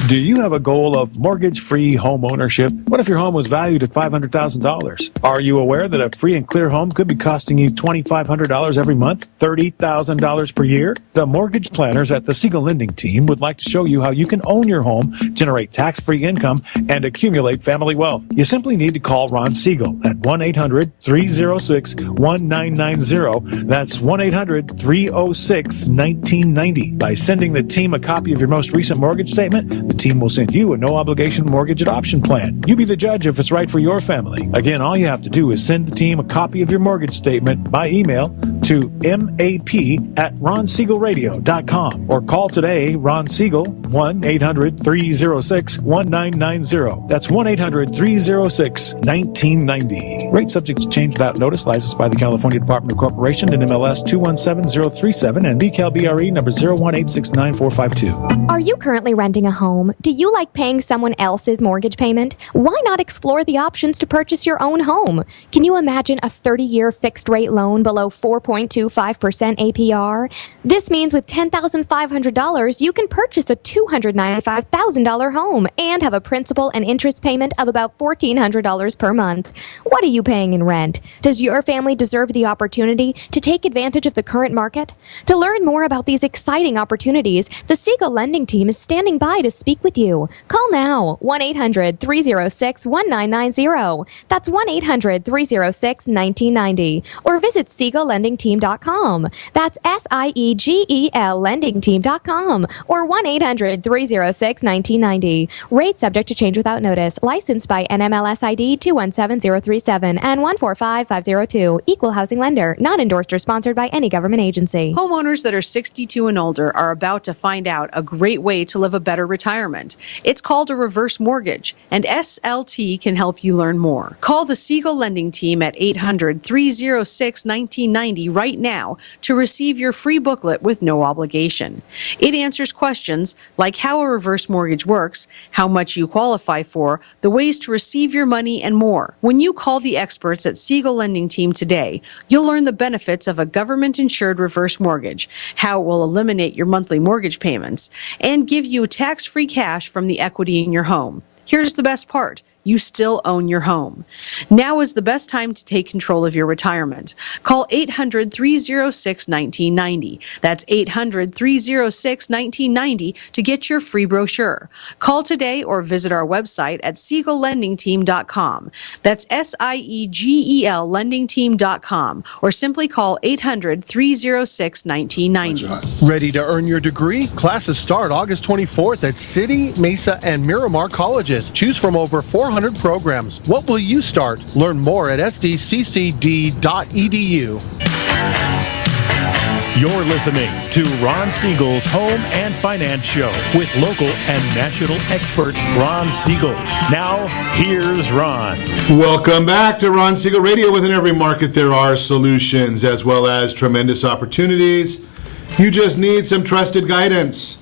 Do you have a goal of mortgage-free home ownership? What if your home was valued at $500,000? Are you aware that a free and clear home could be costing you $2,500 every month, $30,000 per year? The mortgage planners at the Siegel Lending Team would like to show you how you can own your home, generate tax-free income, and accumulate family wealth. You simply need to call Ron Siegel at 1-800-306-1990. That's 1-800-306-1990. By sending the team a copy of your most recent mortgage statement, the team will send you a no-obligation mortgage adoption plan. You be the judge if it's right for your family. Again, all you have to do is send the team a copy of your mortgage statement by email to map@ronsiegelradio.com, or call today Ron Siegel, 1-800-306-1990. That's 1-800-306-1990. Rate subject to change without notice. Licensed by the California Department of Corporation and MLS 217037 and BCAL-BRE number 018694552. Are you currently renting a home? Do you like paying someone else's mortgage payment? Why not explore the options to purchase your own home? Can you imagine a 30-year fixed-rate loan below 4.25% APR? This means with $10,500, you can purchase a $295,000 home and have a principal and interest payment of about $1,400 per month. What are you paying in rent? Does your family deserve the opportunity to take advantage of the current market? To learn more about these exciting opportunities, the Siegel Lending Team is standing by to speak with you. Call now, 1-800-306-1990. That's 1-800-306-1990. Or visit SiegelLendingTeam.com. That's SIEGEL LendingTeam.com. Or 1-800-306-1990. Rate subject to change without notice. Licensed by NMLS ID 217037 and 145502. Equal housing lender. Not endorsed or sponsored by any government agency. Homeowners that are 62 and older are about to find out a great way to live a better retirement. It's called a reverse mortgage, and SLT can help you learn more. Call the Siegel Lending Team at 800-306-1990 right now to receive your free booklet with no obligation. It answers questions like how a reverse mortgage works, how much you qualify for, the ways to receive your money, and more. When you call the experts at Siegel Lending Team today, you'll learn the benefits of a government-insured reverse mortgage, how it will eliminate your monthly mortgage payments, and give you tax-free cash from the equity in your home. Here's the best part. You still own your home. Now is the best time to take control of your retirement. Call 800-306-1990. That's 800-306-1990 to get your free brochure. Call today or visit our website at SiegelLendingTeam.com. That's SIEGEL LendingTeam.com, or simply call 800-306-1990. Ready to earn your degree? Classes start August 24th at City, Mesa, and Miramar colleges. Choose from over 400 programs. What will you start? Learn more at sdccd.edu. You're listening to Ron Siegel's Home and Finance Show with local and national expert Ron Siegel. Now, here's Ron. Welcome back to Ron Siegel Radio. Within every market, there are solutions as well as tremendous opportunities. You just need some trusted guidance.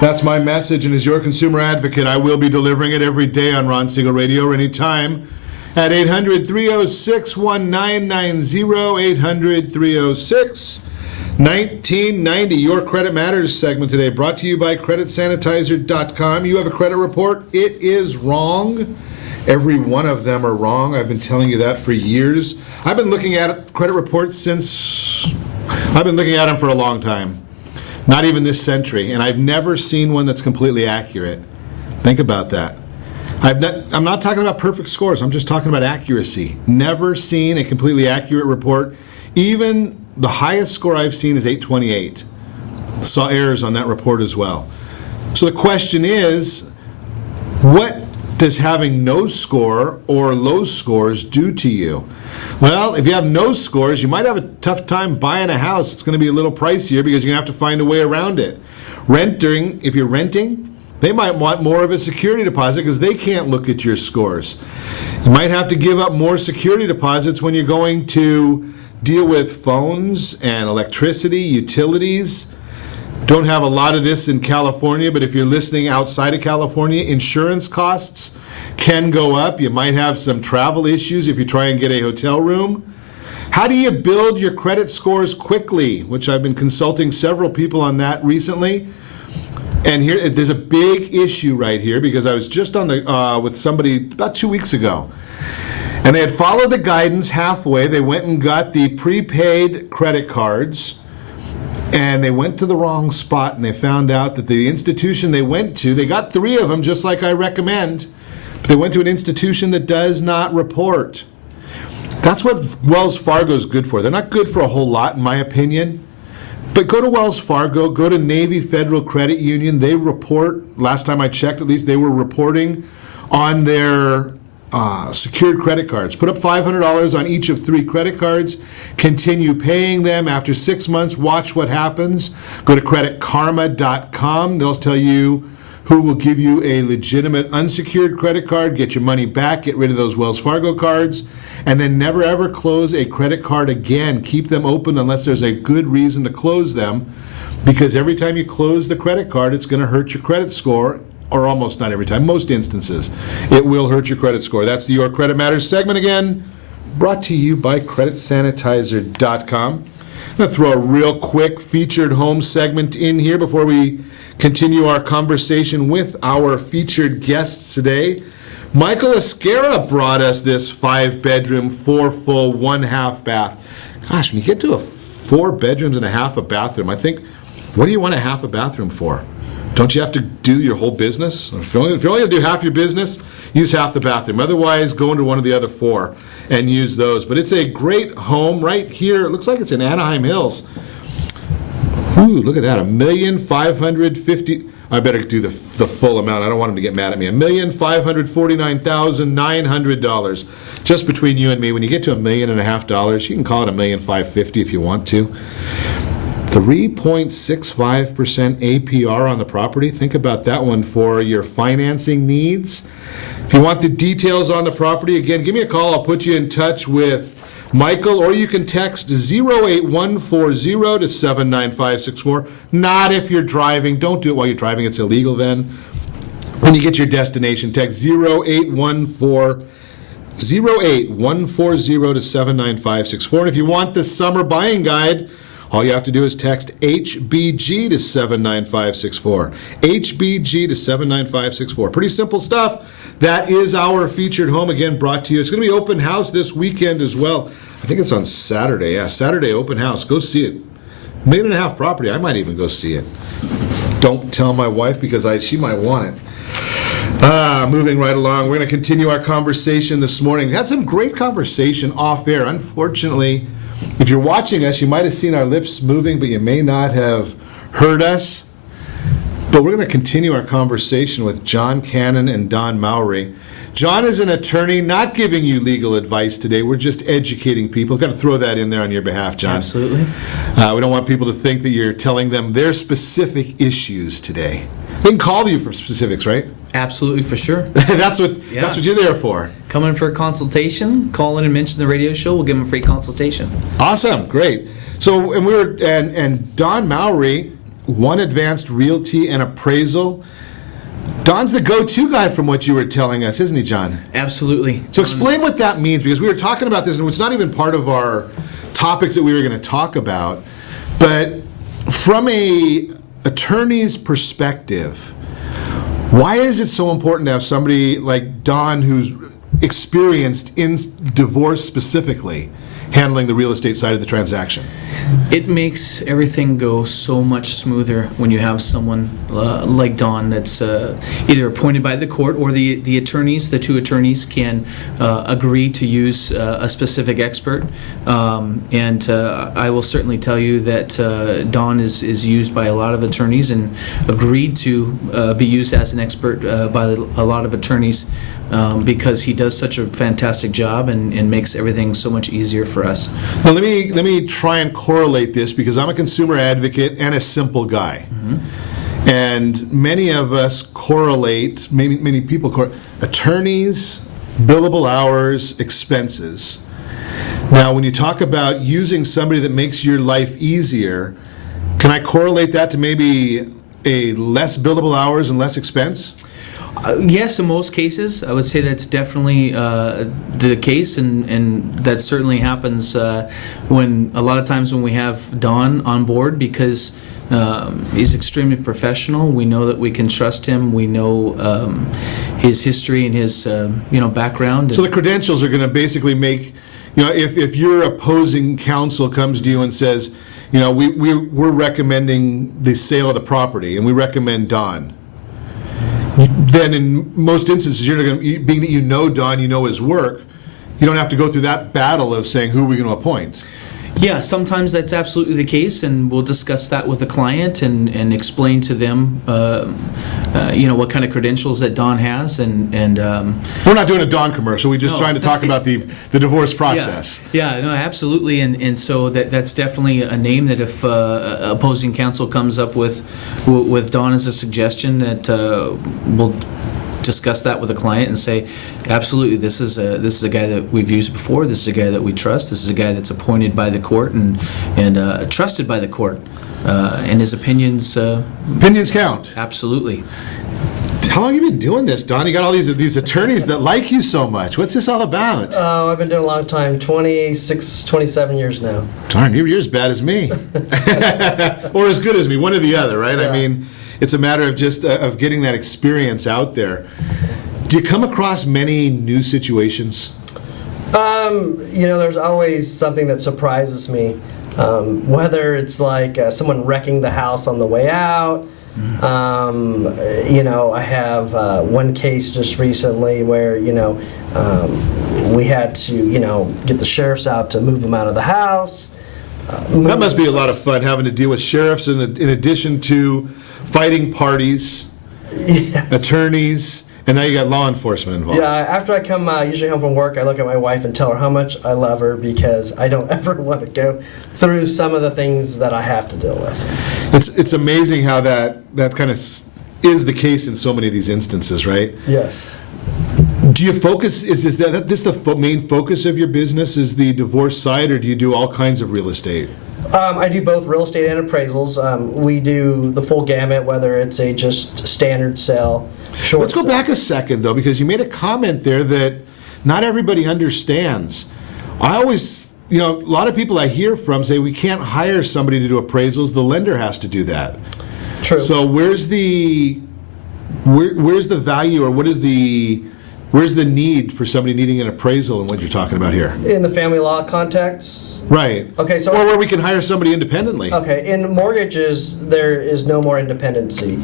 That's my message, and as your consumer advocate, I will be delivering it every day on Ron Siegel Radio or anytime at 800-306-1990, 1990, Your Credit Matters segment today, brought to you by CreditSanitizer.com. You have a credit report. It is wrong. Every one of them are wrong. I've been telling you that for years. I've been looking at credit reports I've been looking at them for a long time. Not even this century. And I've never seen one that's completely accurate. Think about that. I'm not talking about perfect scores. I'm just talking about accuracy. Never seen a completely accurate report. Even the highest score I've seen is 828. Saw errors on that report as well. So the question is, what does having no score or low scores do to you? Well, if you have no scores, you might have a tough time buying a house. It's going to be a little pricier because you're going to have to find a way around it. If you're renting, they might want more of a security deposit because they can't look at your scores. You might have to give up more security deposits when you're going to deal with phones and electricity, utilities. Don't have a lot of this in California, but if you're listening outside of California, insurance costs can go up. You might have some travel issues if you try and get a hotel room. How do you build your credit scores quickly? Which I've been consulting several people on that recently. And here, there's a big issue right here because I was just on with somebody about 2 weeks ago. And they had followed the guidance halfway. They went and got the prepaid credit cards, and they went to the wrong spot, and they found out that the institution they went to, they got 3 of them just like I recommend, but they went to an institution that does not report. That's what Wells Fargo is good for. They're not good for a whole lot, in my opinion. But go to Wells Fargo, go to Navy Federal Credit Union. They report, last time I checked at least, they were reporting on their secured credit cards. Put up $500 on each of 3 credit cards. Continue paying them. After 6 months, watch what happens. Go to creditkarma.com. They'll tell you who will give you a legitimate unsecured credit card, get your money back, get rid of those Wells Fargo cards, and then never ever close a credit card again. Keep them open unless there's a good reason to close them, because every time you close the credit card, it's going to hurt your credit score. Or almost not every time, most instances, it will hurt your credit score. That's the Your Credit Matters segment again, brought to you by CreditSanitizer.com. I'm going to throw a real quick featured home segment in here before we continue our conversation with our featured guests today. Michael Esquera brought us this 5-bedroom, 4 full, 1 half bath. Gosh, when you get to 4 bedrooms and a half a bathroom, I think, what do you want a half a bathroom for? Don't you have to do your whole business? If you're only going to do half your business, use half the bathroom. Otherwise, go into one of the other 4 and use those. But it's a great home right here. It looks like it's in Anaheim Hills. Ooh, look at that, $1,550,000. I better do the full amount. I don't want him to get mad at me. $1,549,900. Just between you and me, when you get to $1.5 million, you can call it $1,550,000 if you want to. 3.65% APR on the property. Think about that one for your financing needs. If you want the details on the property, again, give me a call. I'll put you in touch with Michael, or you can text 08140 to 79564. Not if you're driving. Don't do it while you're driving. It's illegal then. When you get your destination, text 08140 to 79564. And if you want the summer buying guide, all you have to do is text HBG to 79564. HBG to 79564. Pretty simple stuff. That is our featured home, again, brought to you. It's going to be open house this weekend as well. I think it's on Saturday. Yeah, Saturday open house. Go see it. $1.5 million property. I might even go see it. Don't tell my wife because she might want it. Moving right along, we're going to continue our conversation this morning. We had some great conversation off air. Unfortunately, if you're watching us, you might have seen our lips moving, but you may not have heard us. But we're going to continue our conversation with John Cannon and Don Mowery. John is an attorney, not giving you legal advice today. We're just educating people. Got to throw that in there on your behalf, John. Absolutely. We don't want people to think that you're telling them their specific issues today. They can call you for specifics, right? Absolutely, for sure. That's what you're there for. Come in for a consultation. Call in and mention the radio show. We'll give them a free consultation. Awesome, great. So, and Don Mowery, One Advanced Realty and Appraisal. Don's the go-to guy from what you were telling us, isn't he, John? Absolutely. So explain what that means, because we were talking about this, and it's not even part of our topics that we were going to talk about. But from a attorney's perspective, why is it so important to have somebody like Don, who's experienced in divorce specifically, handling the real estate side of the transaction? It makes everything go so much smoother when you have someone like Don that's either appointed by the court, or the attorneys, the two attorneys can agree to use a specific expert. And I will certainly tell you that Don is used by a lot of attorneys and agreed to be used as an expert by a lot of attorneys. Because he does such a fantastic job and makes everything so much easier for us. Now let me try and correlate this, because I'm a consumer advocate and a simple guy. Mm-hmm. And many of us correlate, many people correlate, attorneys, billable hours, expenses. Now when you talk about using somebody that makes your life easier, can I correlate that to maybe a less billable hours and less expense? Yes, in most cases, I would say that's definitely the case, and that certainly happens when a lot of times when we have Don on board, because he's extremely professional. We know that we can trust him. We know his history and his background. So the credentials are going to basically make, if your opposing counsel comes to you and says, we're recommending the sale of the property and we recommend Don, then in most instances, you're going to, being that you know Don, you know his work, you don't have to go through that battle of saying, who are we going to appoint? Yeah, sometimes that's absolutely the case, and we'll discuss that with the client and explain to them, what kind of credentials that Don has, and we're not doing a Don commercial. We're just trying to talk about the divorce process. Yeah, no, absolutely, and so that's definitely a name that if opposing counsel comes up with Don as a suggestion, that we'll discuss that with the client and say, absolutely, this is a guy that we've used before. This is a guy that we trust. This is a guy that's appointed by the court and trusted by the court, and his opinions count. Absolutely. How long have you been doing this, Don? You got all these attorneys that like you so much. What's this all about? Oh, I've been doing it a long time, 26, 27 years now. Darn, you're as bad as me. Or as good as me, one or the other, right? Yeah. I mean, it's a matter of just of getting that experience out there. Do you come across many new situations? There's always something that surprises me. Whether it's like someone wrecking the house on the way out. I have one case just recently where, we had to, get the sheriffs out to move them out of the house. That must be a lot of fun, having to deal with sheriffs in addition to fighting parties, yes, attorneys, and now you got law enforcement involved. Yeah, after I come usually home from work, I look at my wife and tell her how much I love her, because I don't ever want to go through some of the things that I have to deal with. It's amazing how that kind of is the case in so many of these instances, right? Yes. Do you focus, is this the main focus of your business, is the divorce side, or do you do all kinds of real estate? I do both real estate and appraisals. We do the full gamut, whether it's a just standard sale, short Let's go back a second, though, because you made a comment there that not everybody understands. I always, a lot of people I hear from say we can't hire somebody to do appraisals. The lender has to do that. True. So where's the value, or where's the need for somebody needing an appraisal in what you're talking about here? In the family law context? Right. Okay, so or where we can hire somebody independently. Okay, in mortgages, there is no more independency.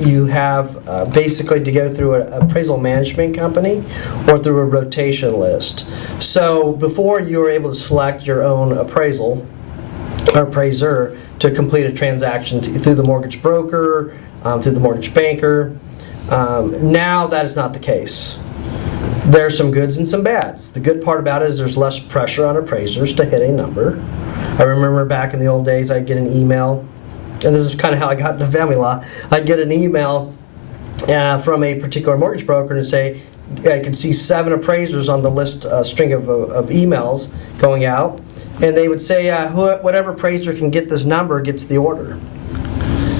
You have basically to go through an appraisal management company or through a rotation list. So before you were able to select your own appraisal or appraiser to complete a transaction through the mortgage broker, through the mortgage banker. Now that is not the case. There are some goods and some bads. The good part about it is there's less pressure on appraisers to hit a number. I remember back in the old days, I'd get an email, and this is kind of how I got into family law. I'd get an email from a particular mortgage broker and say, I could see 7 appraisers on the list string of emails going out, and they would say, whatever appraiser can get this number gets the order.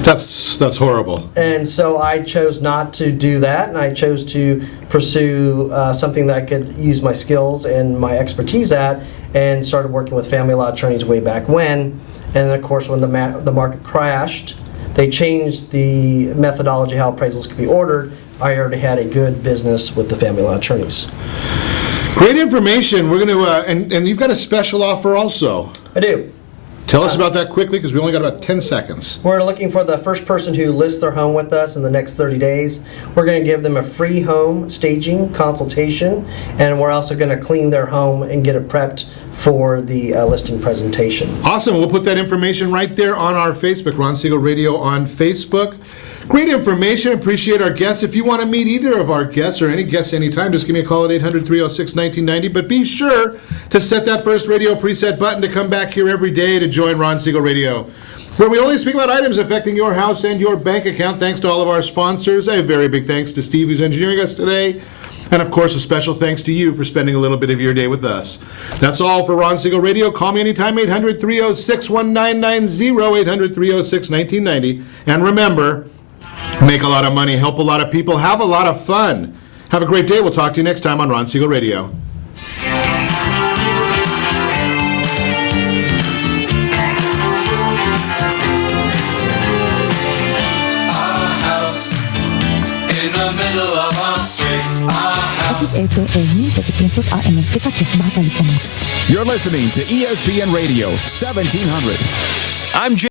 That's horrible. And so I chose not to do that, and I chose to pursue something that I could use my skills and my expertise at, and started working with family law attorneys way back when. And then, of course, when the market crashed, they changed the methodology how appraisals could be ordered. I already had a good business with the family law attorneys. Great information. We're going to, and you've got a special offer also. I do. Tell us about that quickly, because we only got about 10 seconds. We're looking for the first person who lists their home with us in the next 30 days. We're going to give them a free home staging consultation, and we're also going to clean their home and get it prepped for the listing presentation. Awesome. We'll put that information right there on our Facebook, Ron Siegel Radio on Facebook. Great information. Appreciate our guests. If you want to meet either of our guests or any guests anytime, just give me a call at 800-306-1990. But be sure to set that first radio preset button to come back here every day to join Ron Siegel Radio, where we only speak about items affecting your house and your bank account. Thanks to all of our sponsors. A very big thanks to Steve, who's engineering us today. And, of course, a special thanks to you for spending a little bit of your day with us. That's all for Ron Siegel Radio. Call me anytime, 800-306-1990, 800-306-1990. And remember, make a lot of money, help a lot of people, have a lot of fun. Have a great day. We'll talk to you next time on Ron Siegel Radio. R.E.A.P 1700 AM Baka California. You're listening to ESPN Radio 1700. I'm Jim.